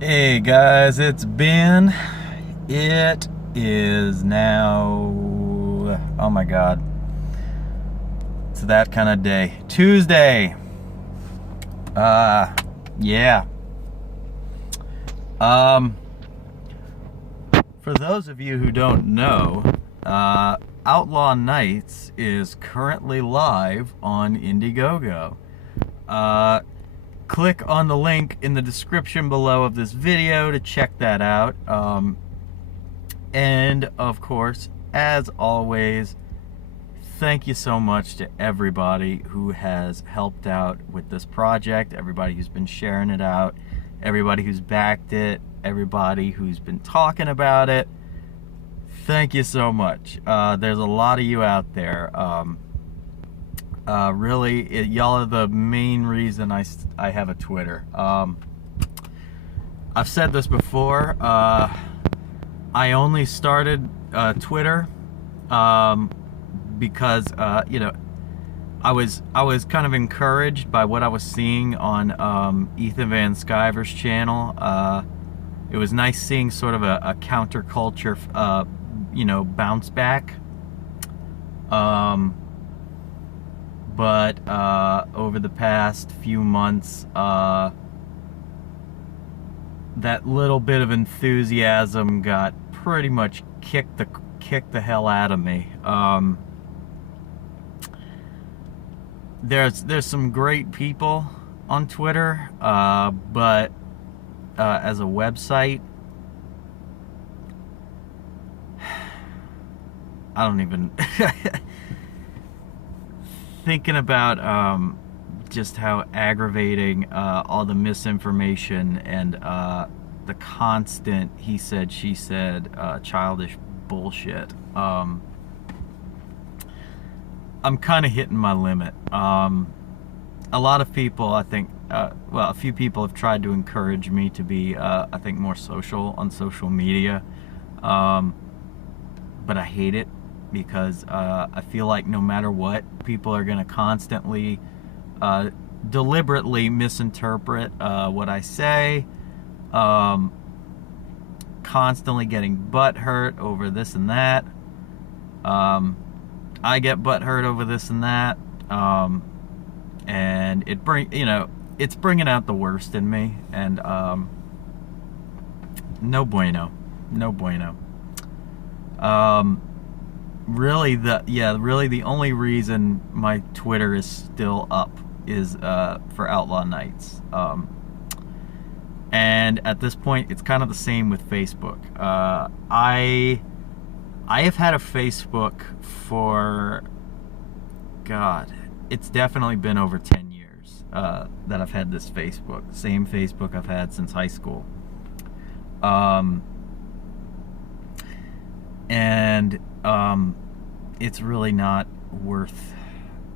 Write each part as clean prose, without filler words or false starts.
Hey guys, it's Ben. It is now, oh my god, it's that kind of day. Tuesday. Uh, yeah. Um, for those of you who don't know, Outlaw Nights is currently live on Indiegogo. Uh, Click on the link in the description below of this video to check that out. And of course, as always, thank you so much to everybody who has helped out with this project, everybody who's been sharing it out, everybody who's backed it, everybody who's been talking about it. Thank you so much. There's a lot of you out there. Really, y'all are the main reason I have a Twitter. I've said this before. I only started Twitter because I was kind of encouraged by what I was seeing on Ethan Van Sciver's channel. It was nice seeing sort of a counterculture, bounce back. But over the past few months, that little bit of enthusiasm got pretty much kicked the hell out of me. There's some great people on Twitter, but as a website, I don't even thinking about just how aggravating all the misinformation and the constant he said, she said, childish bullshit. I'm kind of hitting my limit. A lot of people, I think, a few people have tried to encourage me to be, I think, more social on social media. But I hate it because I feel like no matter what, people are going to constantly, deliberately misinterpret what I say, constantly getting butthurt over this and that. I get butthurt over this and that, and it's bringing out the worst in me, and no bueno, no bueno. Really the only reason my Twitter is still up is for Outlaw Nights. And at this point, it's kind of the same with Facebook. I have had a Facebook for, God, it's definitely been over 10 years that I've had this Facebook. Same Facebook I've had since high school. And it's really not worth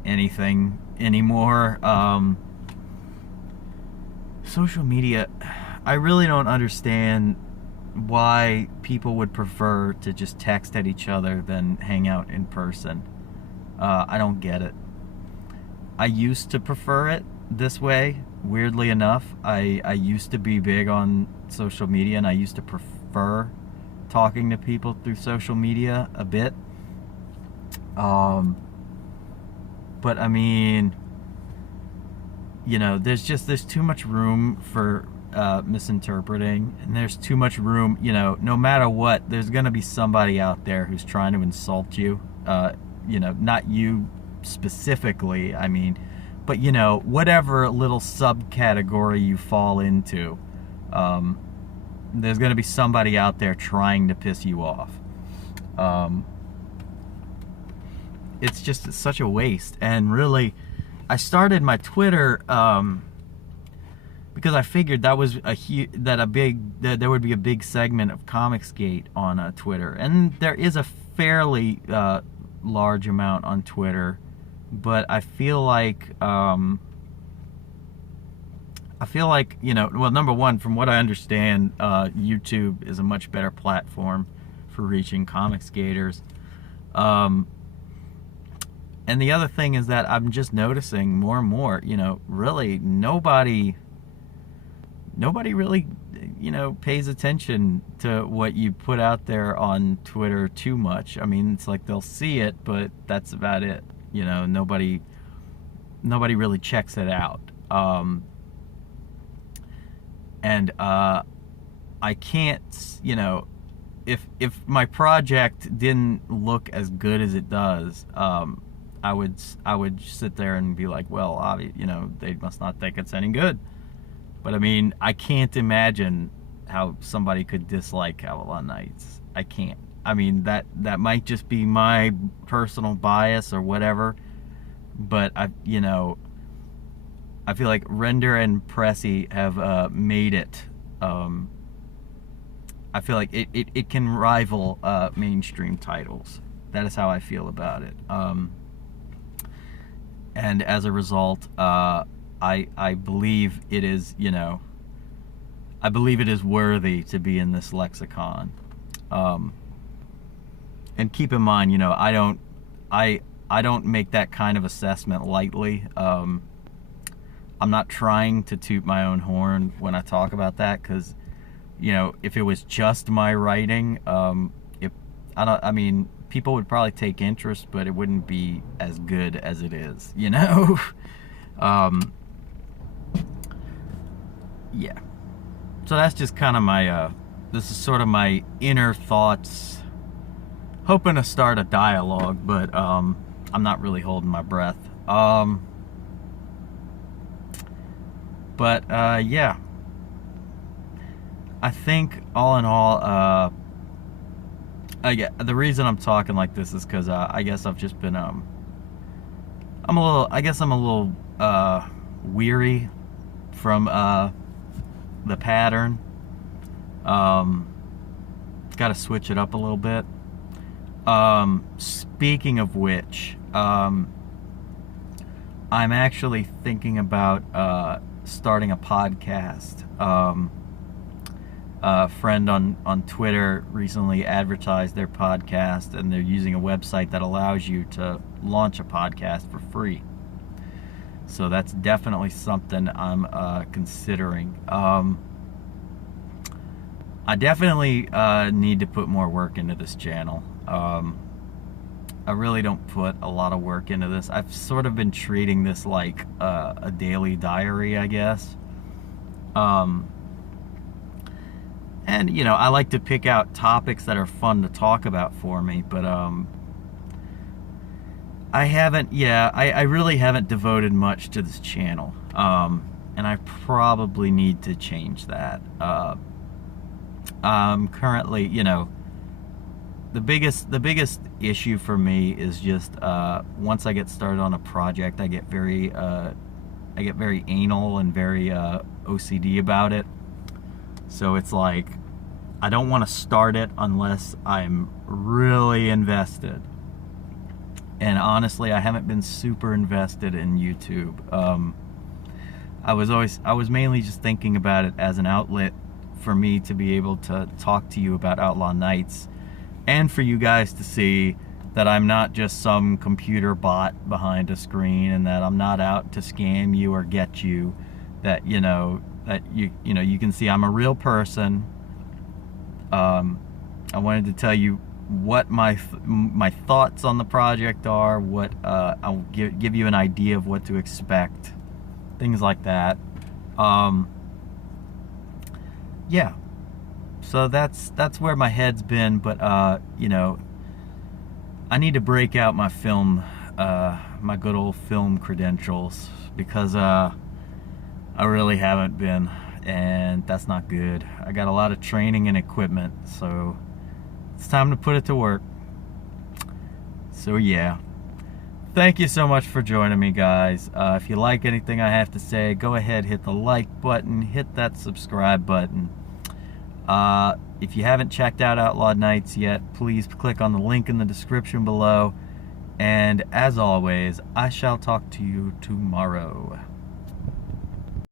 anything anymore. Social media, I really don't understand why people would prefer to just text at each other than hang out in person. I don't get it. I used to prefer it this way, weirdly enough. I used to be big on social media, and I used to prefer talking to people through social media a bit. But I mean, there's too much room for misinterpreting, and there's too much room, no matter what, there's gonna be somebody out there who's trying to insult you, not you specifically, I mean, but whatever little subcategory you fall into, there's gonna be somebody out there trying to piss you off. It's such a waste. And really, I started my Twitter because I figured that was that there would be a big segment of Comicsgate on Twitter, and there is a fairly large amount on Twitter, but I feel like well, number one, from what I understand, YouTube is a much better platform for reaching Comicsgaters. And the other thing is that I'm just noticing more and more, really nobody really, pays attention to what you put out there on Twitter too much. I mean, it's like they'll see it, but that's about it. Nobody really checks it out. And I can't, if my project didn't look as good as it does, I would sit there and be like, well, they must not think it's any good. But I mean, I can't imagine how somebody could dislike Outlaw Nights. I can't. I mean, that might just be my personal bias or whatever. But I feel like Render and Pressy have made it. I feel like it can rival mainstream titles. That is how I feel about it. And as a result, I believe it is, I believe it is worthy to be in this lexicon. And keep in mind, I don't make that kind of assessment lightly. I'm not trying to toot my own horn when I talk about that, because, if it was just my writing, people would probably take interest, but it wouldn't be as good as it is, Yeah. So that's just kind of my, this is sort of my inner thoughts. Hoping to start a dialogue, but I'm not really holding my breath. Yeah. I think all in all, the reason I'm talking like this is because I guess I've just been, I'm a little weary from the pattern. Got to switch it up a little bit. Speaking of which, I'm actually thinking about starting a podcast. A friend on Twitter recently advertised their podcast, and they're using a website that allows you to launch a podcast for free. So that's definitely something I'm considering. I definitely need to put more work into this channel. I really don't put a lot of work into this. I've sort of been treating this like a daily diary, I guess. And, I like to pick out topics that are fun to talk about for me, but I really haven't devoted much to this channel. And I probably need to change that. Currently, the biggest issue for me is just once I get started on a project, I get very anal and very OCD about it. So it's like I don't want to start it unless I'm really invested. And honestly, I haven't been super invested in YouTube. I was mainly just thinking about it as an outlet for me to be able to talk to you about Outlaw Nights, and for you guys to see that I'm not just some computer bot behind a screen, and that I'm not out to scam you or get you. That you can see I'm a real person. I wanted to tell you what my thoughts on the project are, what I'll give you an idea of what to expect, things like that. Yeah, so that's where my head's been, but I need to break out my film, my good old film credentials, because I really haven't been, and that's not good. I got a lot of training and equipment, so it's time to put it to work. So yeah, thank you so much for joining me, guys. If you like anything I have to say, go ahead, hit the like button, hit that subscribe button. If you haven't checked out Outlaw Nights yet, please click on the link in the description below. And as always, I shall talk to you tomorrow.